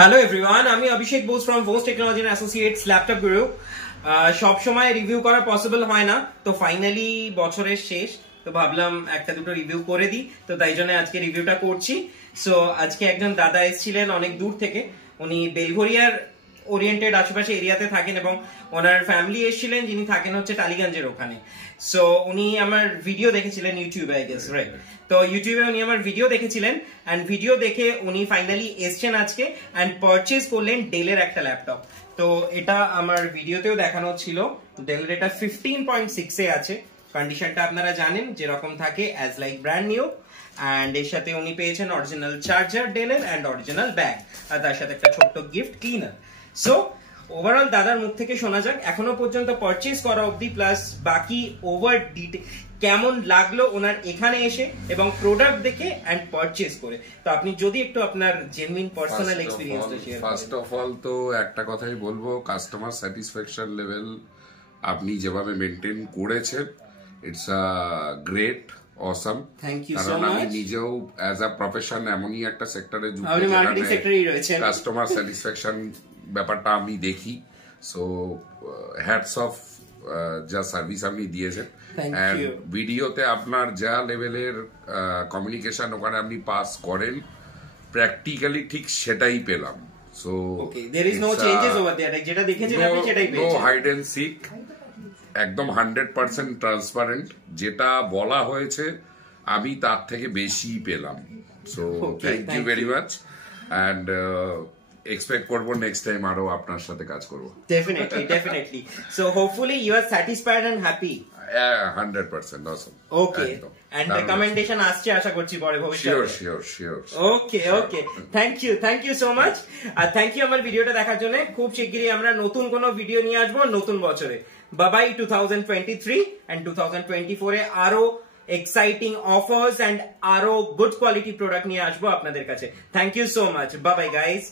Hello everyone, আমি Abhishek Bose from Bose technology and associates laptop guru. সব সময় রিভিউ করা পসিবল হয় না, তো ফাইনালি বছরের শেষ, তো ভাবলাম একটা দুটো রিভিউ করে দিই, তো তাই জন্য আজকে রিভিউটা করছি। সো আজকে একজন দাদা এসেছিলেন অনেক দূর থেকে, উনি বেলঘরিয়ার ওরিয়েন্টেড আশেপাশে এরিয়াতে থাকেন এবং ওনার ফ্যামিলি এসেছিলেন যিনি থাকেন হচ্ছে টালিগঞ্জের ওখানে। সো উনি আমার ভিডিও দেখেছিলেন ইউটিউবে, আই গেস, রাইট? তো ইউটিউবে উনি আমার ভিডিও দেখেছিলেন এন্ড ভিডিও দেখে উনি ফাইনালি এসছেন আজকে এন্ড পারচেজ করলেন ডেলের একটা ল্যাপটপ। তো এটা আমার ভিডিওতেও দেখানো ছিল, ডেলের এটা 15.6 এ আছে। কন্ডিশনটা আপনারা জানেন যেরকম থাকে, as like brand new. And এর সাথে উনি পেয়েছেন অরিজিনাল চার্জার ডেলের এন্ড অরিজিনাল ব্যাগ, আর তার সাথে একটা ছোট্ট গিফট ক্লিনার। সো ওভারঅল দাদার মুখ থেকে শোনা যাক এখনো পর্যন্ত পারচেজ করা অবধি, প্লাস বাকি ওভার ডিটেল কেমন লাগলো ওনার এখানে এসে এবং প্রোডাক্ট দেখে এন্ড পারচেজ করে। তো আপনি যদি একটু আপনার জেনুইন পার্সোনাল এক্সপেরিয়েন্সটা শেয়ার করেন। ফার্স্ট অফ অল তো একটা কথাই বলবো, কাস্টমার স্যাটিসফ্যাকশন লেভেল আপনি যেভাবে মেনটেন করেছেন, it's a great, awesome. Thank you so কারণ আমি মাচ। নিজেও অ্যাজ আ প্রফেশন এমনই একটা সেক্টরে যুক্ত, আপনি মার্কেটিং সেক্টরেই রয়েছেন। কাস্টমার স্যাটিসফ্যাকশন ব্যাপারটা আমি দেখি। সো হ্যাটস অফ, যা সার্ভিস আপনি দিয়েছেন, এন্ড ভিডিওতে আপনার যা লেভেলের কমিউনিকেশন ওখানে আপনি পাস করেন, প্র্যাকটিক্যালি ঠিক সেটাই পেলাম। So there is no changes over there, যেটা দেখেছেন আপনি সেটাই পেয়েছেন। নো হাইড এন্ড সিক, একদম 100% ট্রান্সপারেন্ট। যেটা বলা হয়েছে আমি তার থেকে বেশি পেলাম। So thank you very much, and expect করবো নেক্সট টাইম আরো আপনার সাথে কাজ করবো। Definitely. So hopefully you are satisfied and happy. 100% awesome. Okay, and recommendation আসছে আশা করছি পরে ভবিষ্যতে। Sure. Okay, thank you so much. আর থ্যাংক ইউ আমার ভিডিওটা দেখার জন্য। খুব শিগগিরই আমরা নতুন কোনো ভিডিও নিয়ে আসবো নতুন বছরে। বাই 2023 এন্ড 2024 এ আরো এক্সাইটিং অফার্স এন্ড আরো গুড কোয়ালিটি প্রোডাক্ট নিয়ে আসবো আপনাদের কাছে। Thank you so much. Bye guys.